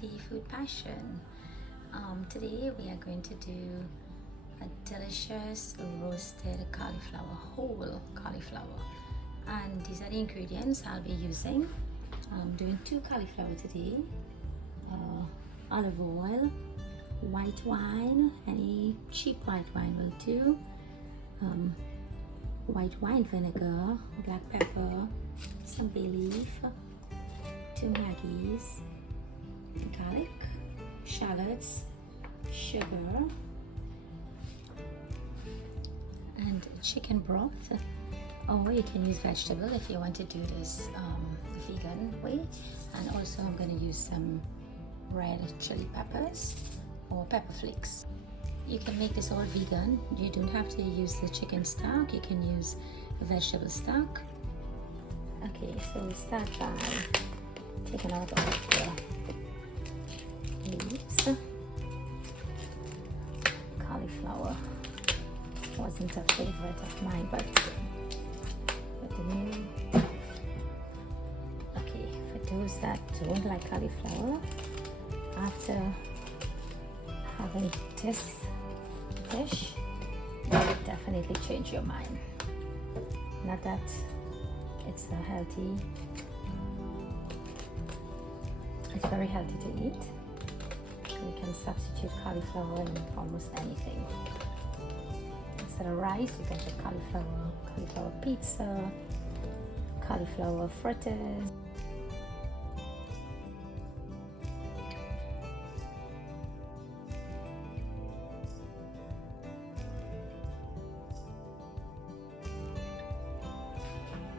the food passion. Today we are going to do a delicious roasted cauliflower, whole cauliflower, and these are the ingredients I'll be using. I'm doing 2 cauliflower today, olive oil, white wine, any cheap white wine will do, white wine vinegar, black pepper, some bay leaf, 2 Maggies, garlic, shallots, sugar, and chicken broth. Or you can use vegetable if you want to do this the vegan way. And also I'm going to use some red chili peppers or pepper flakes. You can make this all vegan. You don't have to use the chicken stock. You can use vegetable stock. Okay, so we'll start by taking out all the leaves. Cauliflower wasn't a favorite of mine, but the new. Okay, for those that don't like cauliflower, after having this dish, it will definitely change your mind. Not that it's a healthy, it's very healthy to eat. You can substitute cauliflower in almost anything. Instead of rice, you can put cauliflower pizza, cauliflower fritters.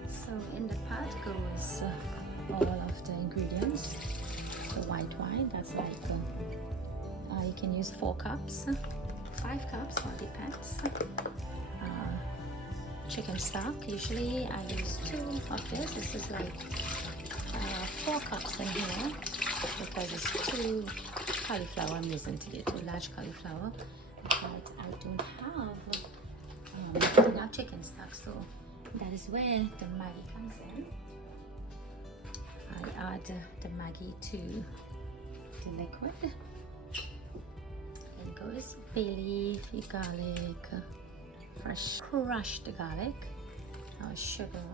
So in the pot goes all of the ingredients. The white wine, that's like you can use 4 cups, 5 cups, all depends. Chicken stock, usually I use 2 of this. This is like 4 cups in here because it's 2 cauliflower I'm using today, 2 large cauliflower. But I don't have enough chicken stock, so that is where the Maggie comes in. I add the Maggie to the liquid. Then goes bay leaf, garlic, fresh crushed garlic, sugar,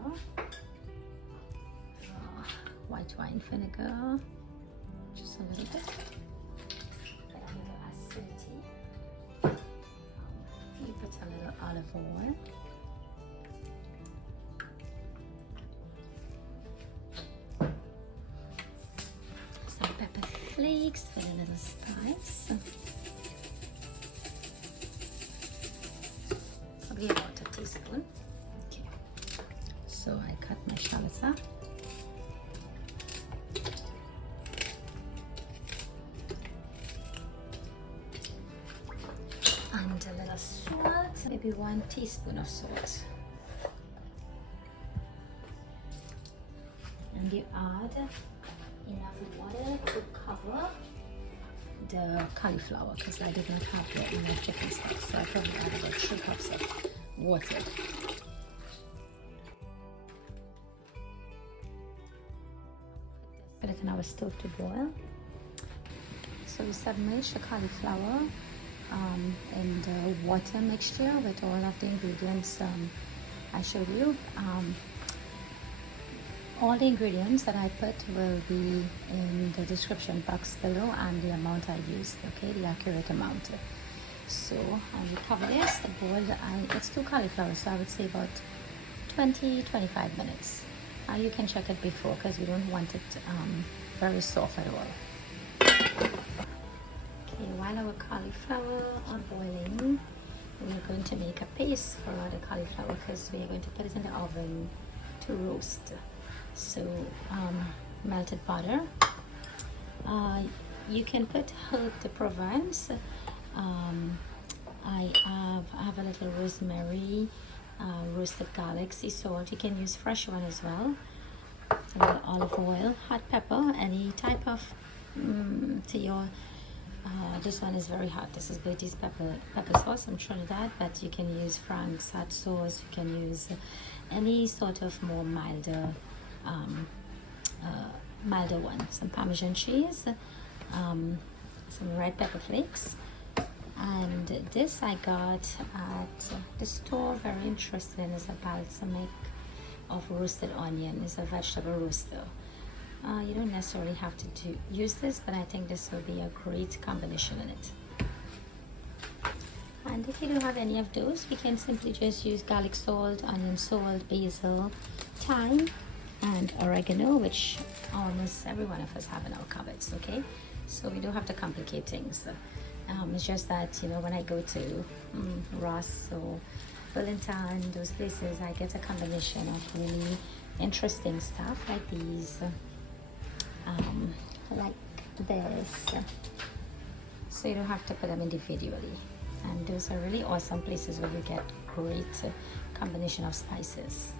white wine vinegar, just a little bit, a little acidity. You put a little olive oil. Pepper flakes for a little spice. Probably about a teaspoon. Okay. So I cut my shallots up. And a little salt, maybe 1 teaspoon of salt. And you add enough water to cover the cauliflower because I did not have enough chicken stock, so I probably added about 3 cups of water. Put it in our stove to boil. So we submerge the cauliflower in the water mixture with all of the ingredients I showed you. All the ingredients that I put will be in the description box below, and the amount I used, okay, the accurate amount. So I will cover this, the boil, it's 2 cauliflowers, so I would say about 20-25 minutes. You can check it before because we don't want it very soft at all. Okay, while our cauliflower are boiling, we are going to make a paste for the cauliflower because we are going to put it in the oven to roast. So melted butter, you can put herb de Provence. I have a little rosemary, roasted garlic, sea salt. You can use fresh one as well. A little olive oil, hot pepper, any type of to your this one is very hot. This is British pepper sauce from Trinidad, but you can use Frank's hot sauce. You can use any sort of more milder one. Some Parmesan cheese, some red pepper flakes. And this I got at the store. Very interesting. It's a balsamic of roasted onion. It's a vegetable roaster. You don't necessarily have to use this, but I think this will be a great combination in it. And if you don't have any of those, we can simply just use garlic salt, onion salt, basil, thyme, and oregano, which almost every one of us have in our cupboards, okay? So we don't have to complicate things. It's just that, you know, when I go to Ross or Burlington, those places, I get a combination of really interesting stuff like these, like this. So you don't have to put them individually. And those are really awesome places where you get great combination of spices.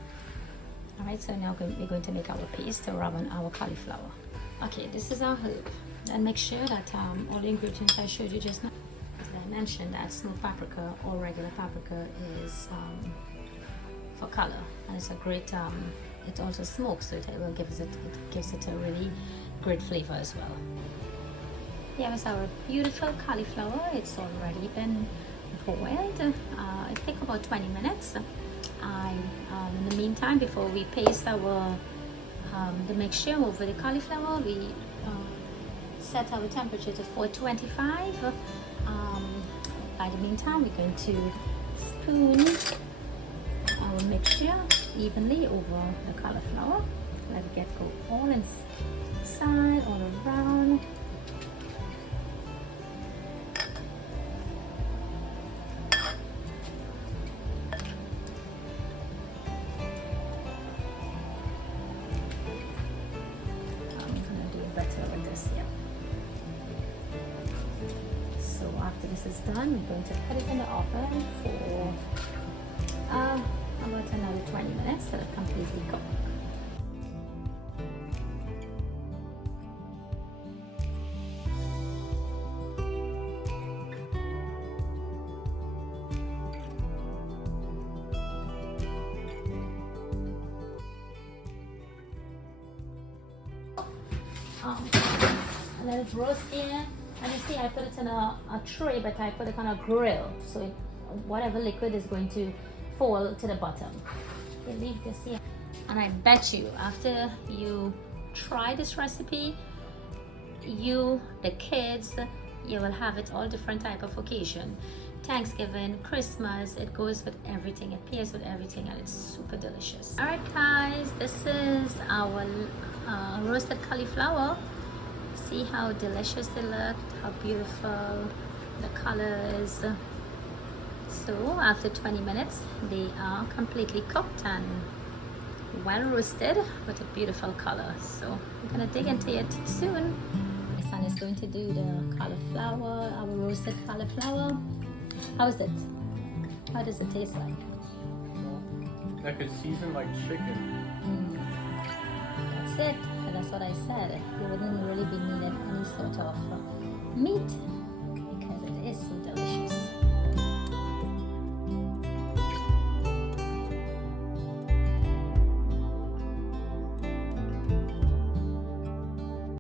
All right, so now we're going to make our paste to rub on our cauliflower. Okay, this is our herb. And make sure that all the ingredients I showed you just now, as I mentioned, that smoked paprika or regular paprika is for color, and it's a great. It also smokes, so it will gives it a really great flavor as well. Here is our beautiful cauliflower. It's already been boiled. It takes about 20 minutes. In the meantime, before we paste our the mixture over the cauliflower, we set our temperature to 425. By the meantime, we're going to spoon our mixture evenly over the cauliflower. Let it get go all inside, all around. After this is done, we're going to put it in the oven for about another 20 minutes till it completely cooks. Let it roast in. And you see, I put it in a tray, but I put it on a grill, so whatever liquid is going to fall to the bottom. You leave this here, and I bet you, after you try this recipe, you, the kids, you will have it all different type of occasion. Thanksgiving, Christmas, it goes with everything. It pairs with everything, and it's super delicious. All right, guys, this is our roasted cauliflower. See how delicious they look, how beautiful the color is. So after 20 minutes, they are completely cooked and well roasted with a beautiful color. So we're gonna dig into it soon. My son is going to do the cauliflower, our roasted cauliflower. How is it? How does it taste like? Like it's seasoned like chicken. That's it. That's what I said. You wouldn't really be needing any sort of meat because it is so delicious.